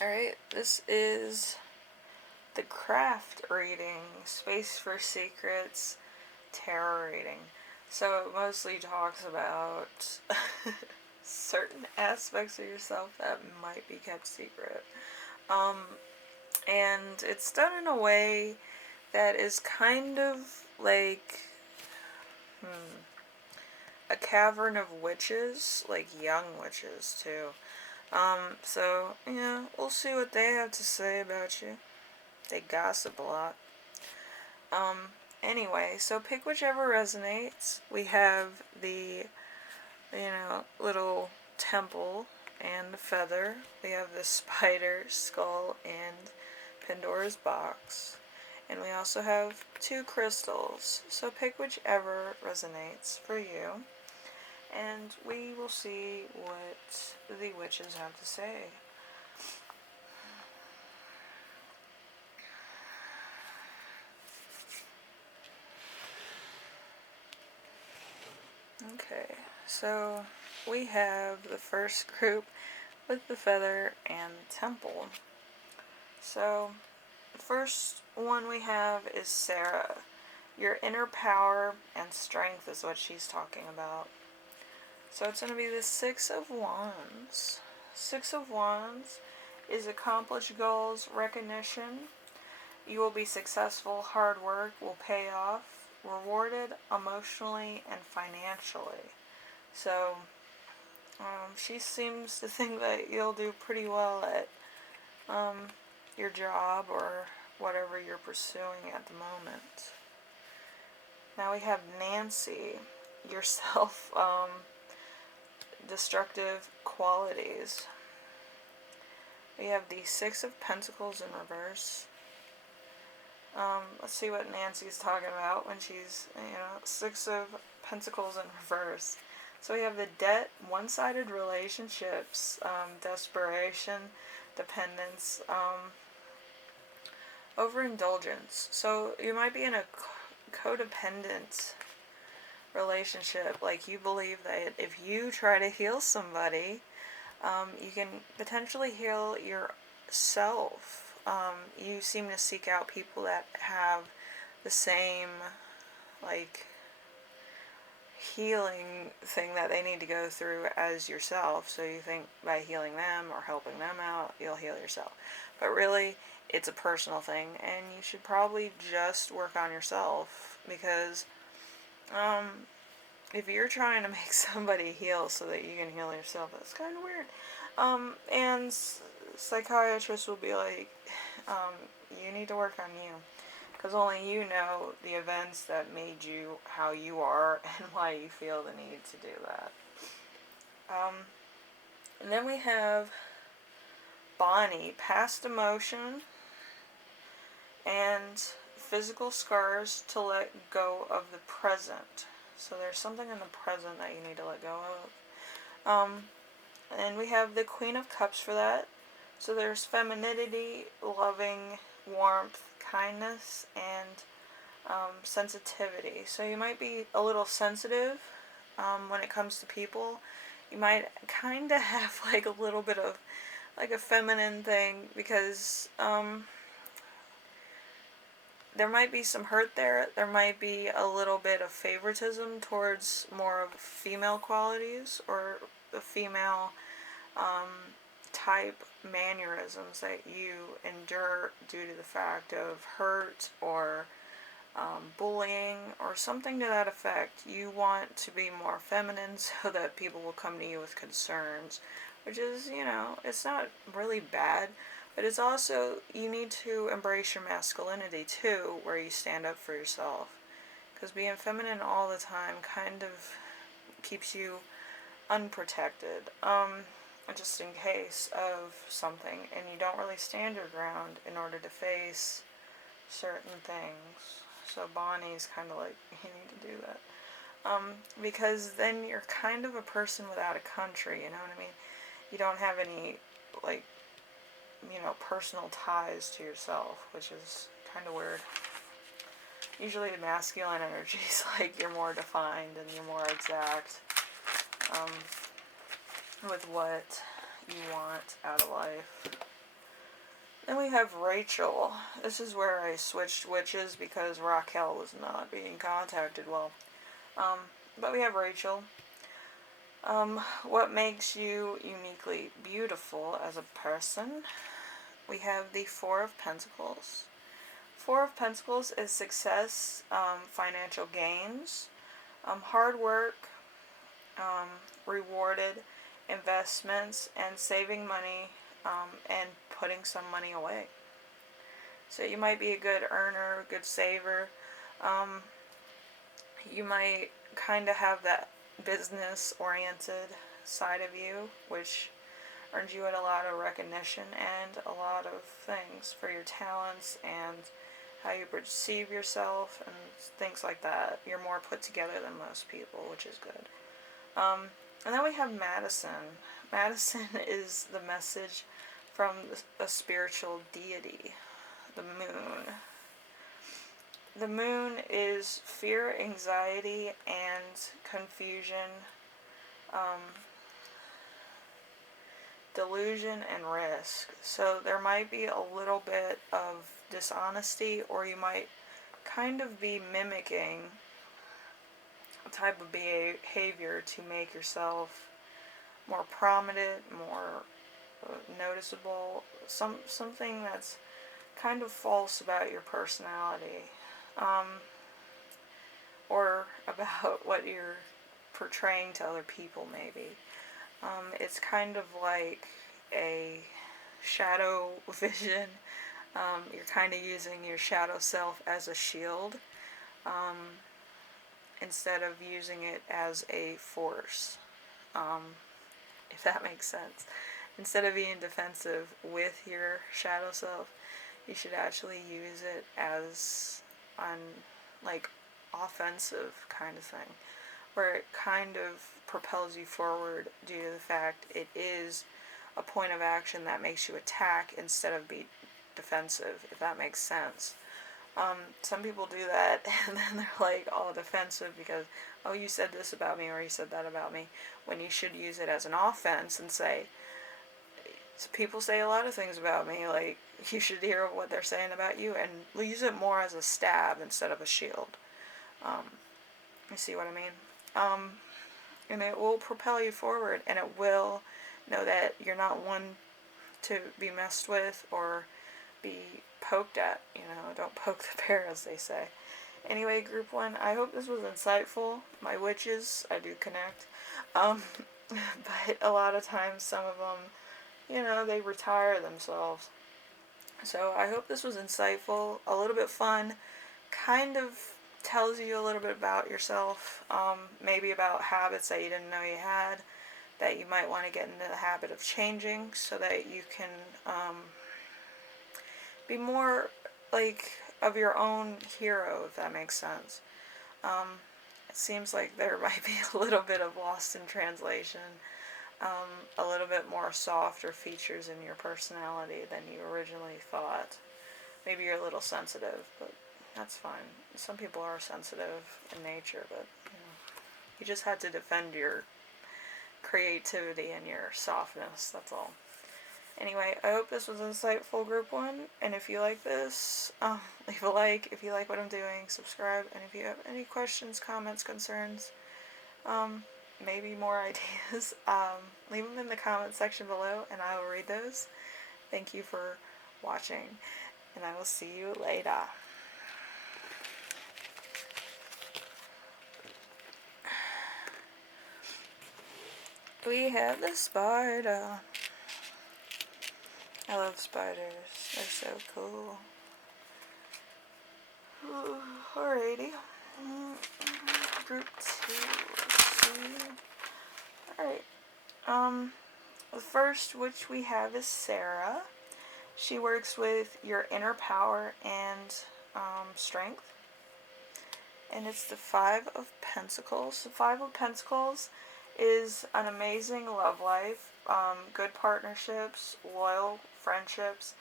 Alright, this is the craft reading, Space for Secrets, tarot reading. So it mostly talks about certain aspects of yourself that might be kept secret. Um, and it's done in a way that is kind of like a cavern of witches, like young witches too. So yeah, we'll see what they have to say about you. They gossip a lot. Um, anyway, so pick whichever resonates. We have the, little temple and the feather. We have the spider, skull, and Pandora's box. And we also have 2 crystals. So pick whichever resonates for you. And we will see what the witches have to say. Okay, so we have the first group with the feather and the temple. So the first one we have is Sarah. Your inner power and strength is what she's talking about. So it's going to be the 6 of Wands. 6 of Wands is accomplish goals, recognition. You will be successful, hard work will pay off, rewarded emotionally and financially. So she seems to think that you'll do pretty well at your job or whatever you're pursuing at the moment. Now we have Nancy, your self-destructive qualities. We have the 6 of Pentacles in reverse. Let's see what Nancy's talking about when she's, 6 of Pentacles in reverse. So we have the debt, one-sided relationships, desperation, dependence, overindulgence. So you might be in a codependent relationship. Like you believe that if you try to heal somebody, you can potentially heal yourself. You seem to seek out people that have the same, like, healing thing that they need to go through as yourself. So you think by healing them or helping them out, you'll heal yourself. But really, it's a personal thing, and you should probably just work on yourself, because if you're trying to make somebody heal so that you can heal yourself, that's kind of weird. And psychiatrists will be like, you need to work on you, because only you know the events that made you how you are and why you feel the need to do that. And then we have Bonnie, past emotion and physical scars to let go of the present. So there's something in the present that you need to let go of. And we have the Queen of Cups for that. So there's femininity, loving, warmth, kindness, and sensitivity. So you might be a little sensitive when it comes to people. You might kind of have like a little bit of like a feminine thing, because there might be some hurt there. There might be a little bit of favoritism towards more of female qualities, or the female type mannerisms that you endure due to the fact of hurt or bullying or something to that effect. You want to be more feminine so that people will come to you with concerns, which is, it's not really bad, but it's also, you need to embrace your masculinity too, where you stand up for yourself, because being feminine all the time kind of keeps you unprotected, just in case of something, and you don't really stand your ground in order to face certain things. So Bonnie's kind of like, you need to do that. Because then you're kind of a person without a country, you know what I mean? You don't have any, like, personal ties to yourself, which is kind of weird. Usually the masculine energy is like you're more defined and you're more exact with what you want out of life. Then we have Rachel. This is where I switched witches because Raquel was not being contacted well. Um, but we have Rachel. What makes you uniquely beautiful as a person? We have the Four of Pentacles. Four of Pentacles is success, financial gains, hard work, rewarded investments, and saving money, and putting some money away. So you might be a good earner, good saver. You might kind of have that business oriented side of you, which earns you a lot of recognition and a lot of things for your talents and how you perceive yourself and things like that. You're more put together than most people, which is good. And then we have Madison. Madison is the message from a spiritual deity, the moon. The moon is fear, anxiety, and confusion, delusion, and risk. So there might be a little bit of dishonesty, or you might kind of be mimicking a type of behavior to make yourself more prominent, more noticeable, something that's kind of false about your personality, or about what you're portraying to other people, maybe. It's kind of like a shadow vision. You're kind of using your shadow self as a shield, instead of using it as a force, if that makes sense. Instead of being defensive with your shadow self, you should actually use it as like offensive kind of thing, where it kind of propels you forward due to the fact it is a point of action that makes you attack instead of be defensive, if that makes sense. Some people do that and then they're like all defensive because, oh, you said this about me or you said that about me, when you should use it as an offense and say, so people say a lot of things about me, like, you should hear what they're saying about you and use it more as a stab instead of a shield. You see what I mean? And it will propel you forward, and it will know that you're not one to be messed with or be poked at. Don't poke the bear, as they say. Anyway, group one, I hope this was insightful. My witches, I do connect. But a lot of times, some of them, they retire themselves. So I hope this was insightful, a little bit fun, kind of tells you a little bit about yourself, maybe about habits that you didn't know you had, that you might want to get into the habit of changing so that you can be more like of your own hero, if that makes sense. It seems like there might be a little bit of lost in translation, a little bit more softer features in your personality than you originally thought. Maybe you're a little sensitive, but that's fine. Some people are sensitive in nature, but you just had to defend your creativity and your softness, that's all. Anyway, I hope this was insightful, group one, and if you like this, leave a like. If you like what I'm doing, subscribe, and if you have any questions, comments, concerns, maybe more ideas, leave them in the comment section below, and I will read those. Thank you for watching, and I will see you later. We have the spider. I love spiders. They're so cool. Alrighty. Group 2. Let's see. Alright. The first witch we have is Sarah. She works with your inner power and strength. And it's the Five of Pentacles. The Five of Pentacles is an amazing love life, good partnerships, loyal friendships,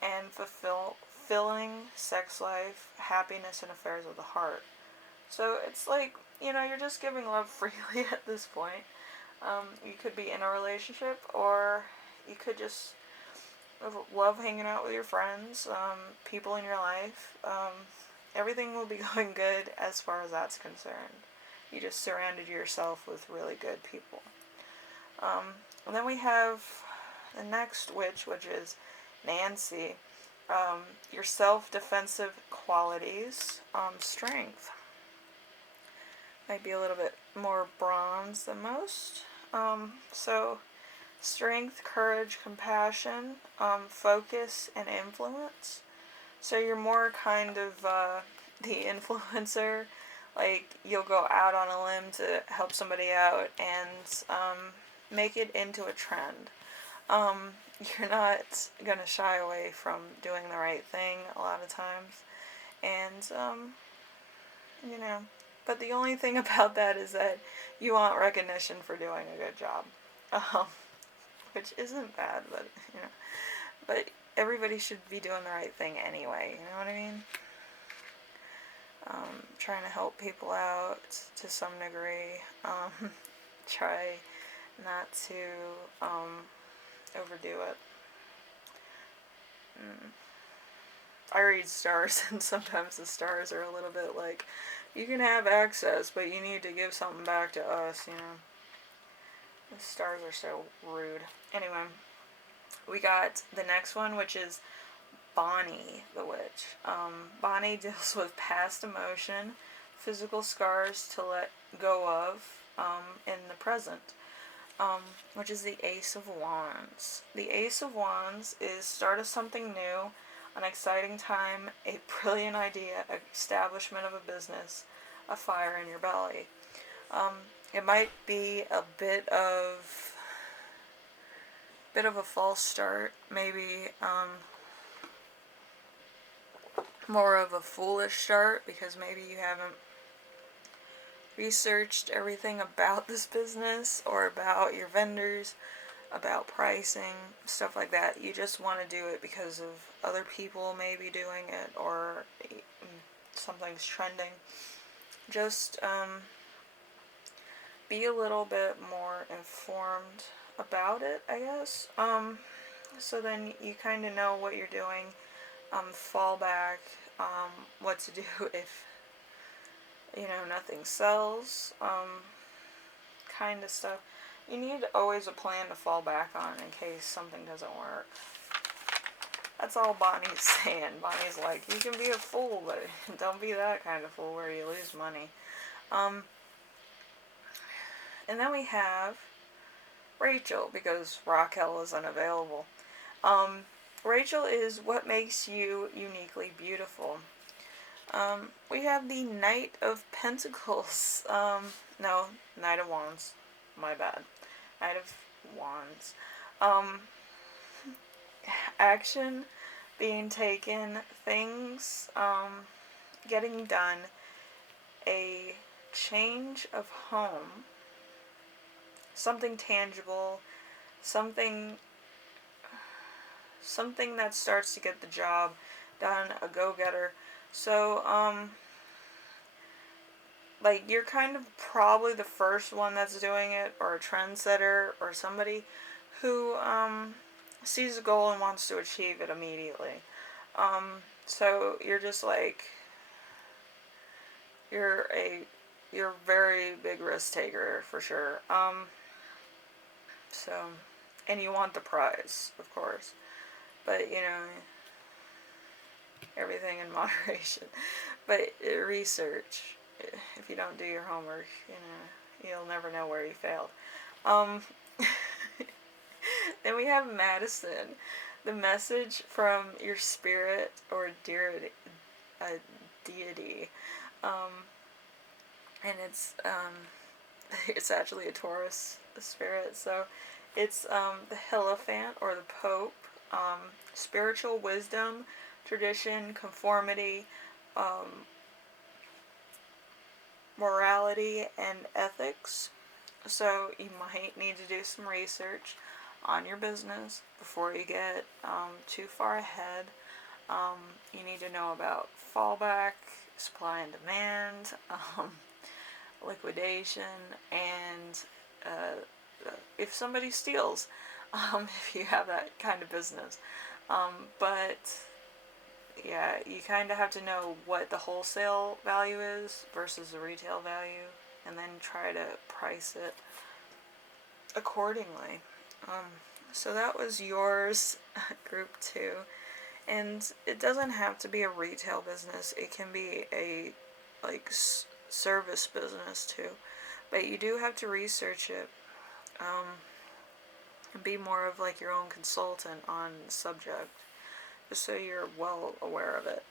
and fulfilling sex life, happiness, and affairs of the heart. So it's like, you're just giving love freely at this point. You could be in a relationship, or you could just love hanging out with your friends, people in your life. Everything will be going good as far as that's concerned. You just surrounded yourself with really good people. And then we have the next witch, which is Nancy. Your self-defensive qualities, strength. Might be a little bit more bronze than most. So strength, courage, compassion, focus, and influence. So you're more kind of the influencer. Like, you'll go out on a limb to help somebody out and make it into a trend. You're not going to shy away from doing the right thing a lot of times. And, you know, but the only thing about that is that you want recognition for doing a good job. Which isn't bad, but, you know. But everybody should be doing the right thing anyway, you know what I mean? Trying to help people out to some degree. Try not to overdo it. I read stars, and sometimes the stars are a little bit like, you can have access, but you need to give something back to us, you know. The stars are so rude. Anyway, we got the next one, which is Bonnie the Witch. Bonnie deals with past emotion, physical scars to let go of in the present, which is the Ace of Wands. The Ace of Wands is start of something new, an exciting time, a brilliant idea, establishment of a business, a fire in your belly. It might be a bit of a false start, maybe more of a foolish start, because maybe you haven't researched everything about this business or about your vendors, about pricing, stuff like that. You just want to do it because of other people maybe doing it, or something's trending. Just be a little bit more informed about it, I guess. So then you kind of know what you're doing. Fall back, what to do if, you know, nothing sells, kind of stuff. You need always a plan to fall back on in case something doesn't work. That's all Bonnie's saying. Bonnie's like, you can be a fool, but don't be that kind of fool where you lose money. And then we have Rachel, because Raquel is unavailable. Rachel is what makes you uniquely beautiful. We have the Knight of Pentacles. No, Knight of Wands. My bad. Knight of Wands. Action being taken, things getting done, a change of home, something tangible, something that starts to get the job done, a go-getter. So, like, you're kind of probably the first one that's doing it, or a trendsetter, or somebody who sees a goal and wants to achieve it immediately. So you're just like, you're a very big risk taker for sure. So, and you want the prize, of course, but you know, everything in moderation. But research. If you don't do your homework, you know, you'll never know where you failed. Then we have Madison, the message from your spirit or deity, and it's actually a Taurus spirit. So it's the Hierophant or the Pope, spiritual wisdom, tradition, conformity, morality, and ethics. So you might need to do some research on your business before you get too far ahead. You need to know about fallback, supply and demand, liquidation, and if somebody steals, if you have that kind of business. But yeah, you kind of have to know what the wholesale value is versus the retail value, and then try to price it accordingly. Um, so that was yours, group 2. And it doesn't have to be a retail business. It can be a like service business too. But you do have to research it. And be more of like your own consultant on the subject, just so you're well aware of it.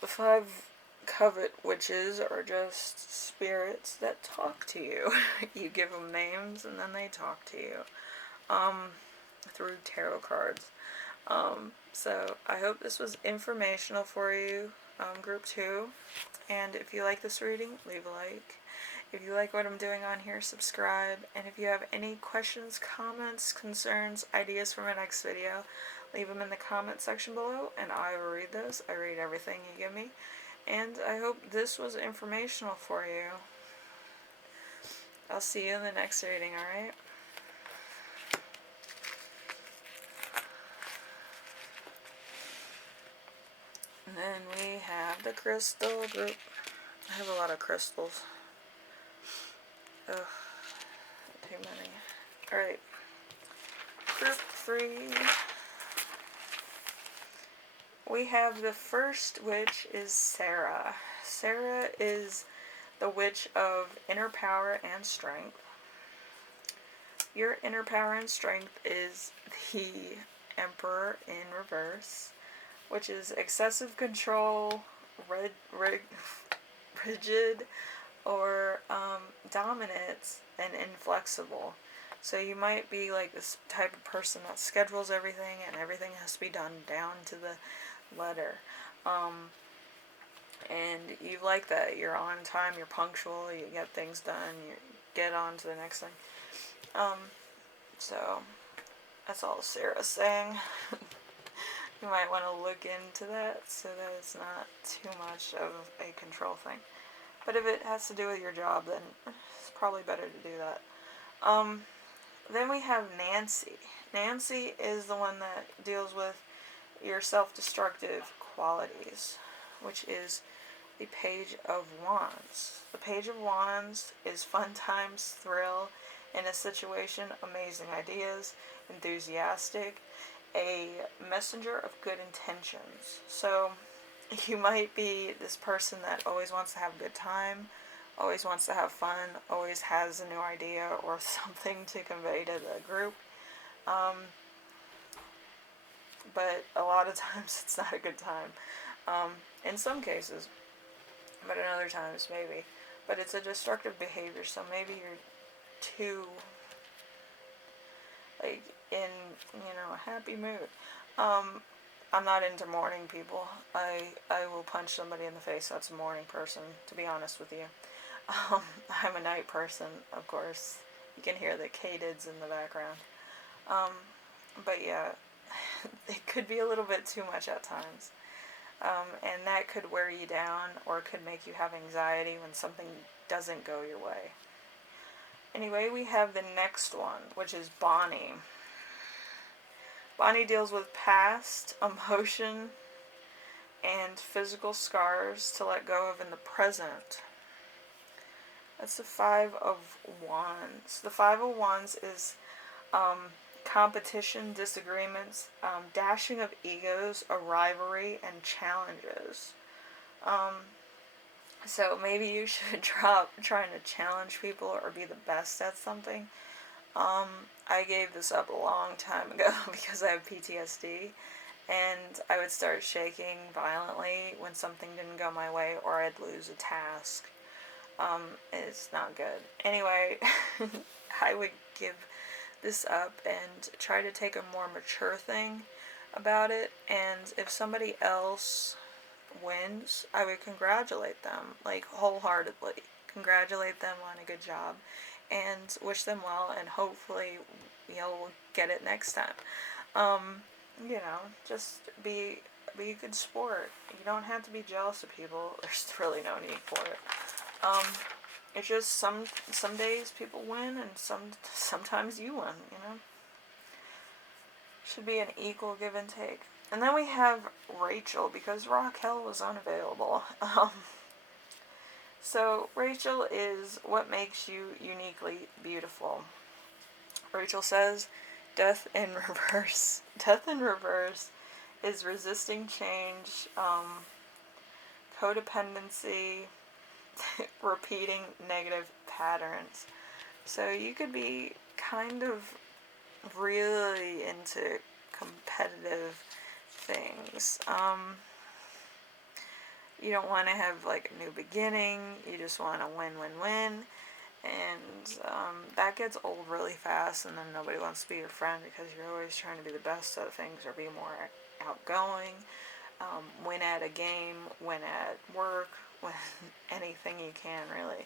The 5 covet witches are just spirits that talk to you. You give them names and then they talk to you through tarot cards. So I hope this was informational for you, group 2. And if you like this reading, leave a like. If you like what I'm doing on here, subscribe. And if you have any questions, comments, concerns, ideas for my next video, leave them in the comment section below, and I will read those. I read everything you give me. And I hope this was informational for you. I'll see you in the next reading, alright? And then we have the crystal group. I have a lot of crystals. Ugh, too many. Alright. Group 3. We have the first witch is Sarah. Sarah is the witch of inner power and strength. Your inner power and strength is the Emperor in reverse, which is excessive control, rigid, or dominant and inflexible. So you might be like this type of person that schedules everything, and everything has to be done down to the letter. And you like that. You're on time, you're punctual, you get things done, you get on to the next thing. So that's all Sarah's saying. You might want to look into that so that it's not too much of a control thing. But if it has to do with your job, then it's probably better to do that. Then we have Nancy. Nancy is the one that deals with your self-destructive qualities, which is the Page of Wands. The Page of Wands is fun times, thrill in a situation, amazing ideas, enthusiastic, a messenger of good intentions. So you might be this person that always wants to have a good time, always wants to have fun, always has a new idea or something to convey to the group. But a lot of times it's not a good time. In some cases, but in other times maybe. But it's a destructive behavior, so maybe you're too, like, in, a happy mood. I'm not into morning people. I will punch somebody in the face that's a morning person, to be honest with you. I'm a night person, of course. You can hear the katydids in the background. But yeah, it could be a little bit too much at times. And that could wear you down, or could make you have anxiety when something doesn't go your way. Anyway, we have the next one, which is Bonnie. Bonnie deals with past, emotion, and physical scars to let go of in the present. That's the 5 of Wands. The 5 of Wands is competition, disagreements, dashing of egos, a rivalry, and challenges. So maybe you should drop trying to challenge people or be the best at something. I gave this up a long time ago because I have PTSD, and I would start shaking violently when something didn't go my way, or I'd lose a task. It's not good. Anyway, I would give this up and try to take a more mature thing about it, and if somebody else wins, I would congratulate them, like, wholeheartedly. Congratulate them on a good job and wish them well, and hopefully you'll get it next time. Just be a good sport. You don't have to be jealous of people. There's really no need for it. It's just some days people win, and sometimes you win, Should be an equal give and take. And then we have Rachel, because Raquel was unavailable. So Rachel is what makes you uniquely beautiful. Rachel says, death in reverse. Death in reverse is resisting change, codependency, repeating negative patterns. So you could be kind of really into competitive things. You don't want to have like a new beginning. You just want to win, win, win. And that gets old really fast, and then nobody wants to be your friend because you're always trying to be the best at things or be more outgoing, win at a game, win at work, win anything you can, really,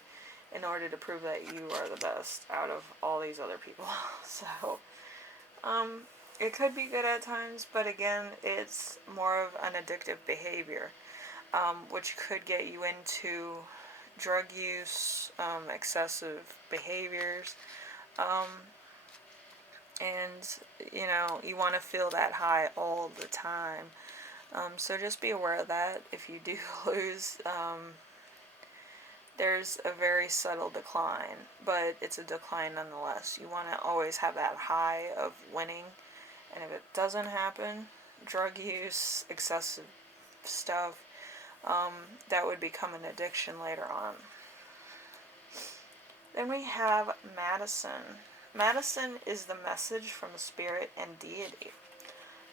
in order to prove that you are the best out of all these other people. So, it could be good at times, but again, it's more of an addictive behavior, which could get you into drug use, excessive behaviors, and you want to feel that high all the time. So just be aware of that. If you do lose, there's a very subtle decline, but it's a decline nonetheless. You want to always have that high of winning, and if it doesn't happen, drug use, excessive stuff, that would become an addiction later on. Then we have Madison. Madison is the message from spirit and deity.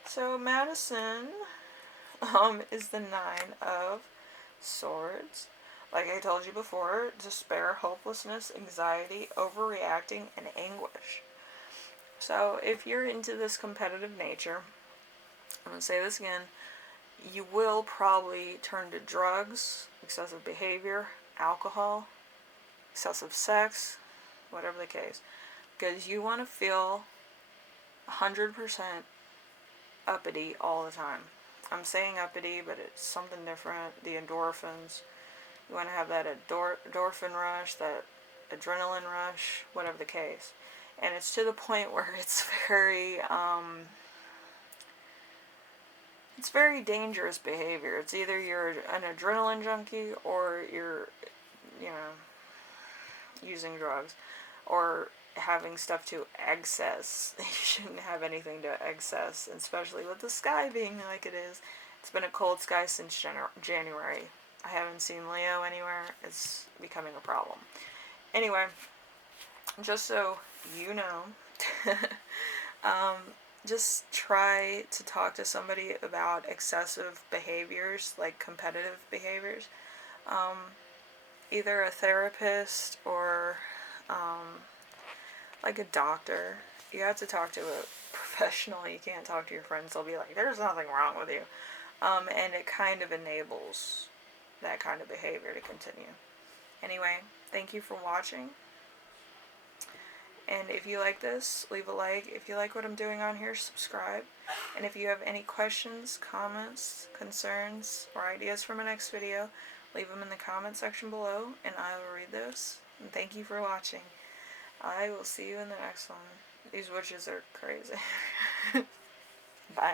So Madison is the 9 of Swords. Like I told you before, despair, hopelessness, anxiety, overreacting, and anguish. So if you're into this competitive nature, I'm going to say this again, you will probably turn to drugs, excessive behavior, alcohol, excessive sex, whatever the case, because you want to feel 100% uppity all the time. I'm saying uppity, but it's something different. The endorphins. You want to have that endorphin rush, that adrenaline rush, whatever the case. And it's to the point where it's very dangerous behavior. It's either you're an adrenaline junkie or you're, using drugs or having stuff to excess. You shouldn't have anything to excess, especially with the sky being like it is. It's been a cold sky since January. I haven't seen Leo anywhere. It's becoming a problem. Anyway, just so you know, just try to talk to somebody about excessive behaviors, like competitive behaviors. Either a therapist or like a doctor. You have to talk to a professional. You can't talk to your friends. They'll be like, there's nothing wrong with you. And it kind of enables that kind of behavior to continue. Anyway, thank you for watching. And if you like this, leave a like. If you like what I'm doing on here, subscribe. And if you have any questions, comments, concerns, or ideas for my next video, leave them in the comment section below, and I will read those. And thank you for watching. I will see you in the next one. These witches are crazy. Bye now.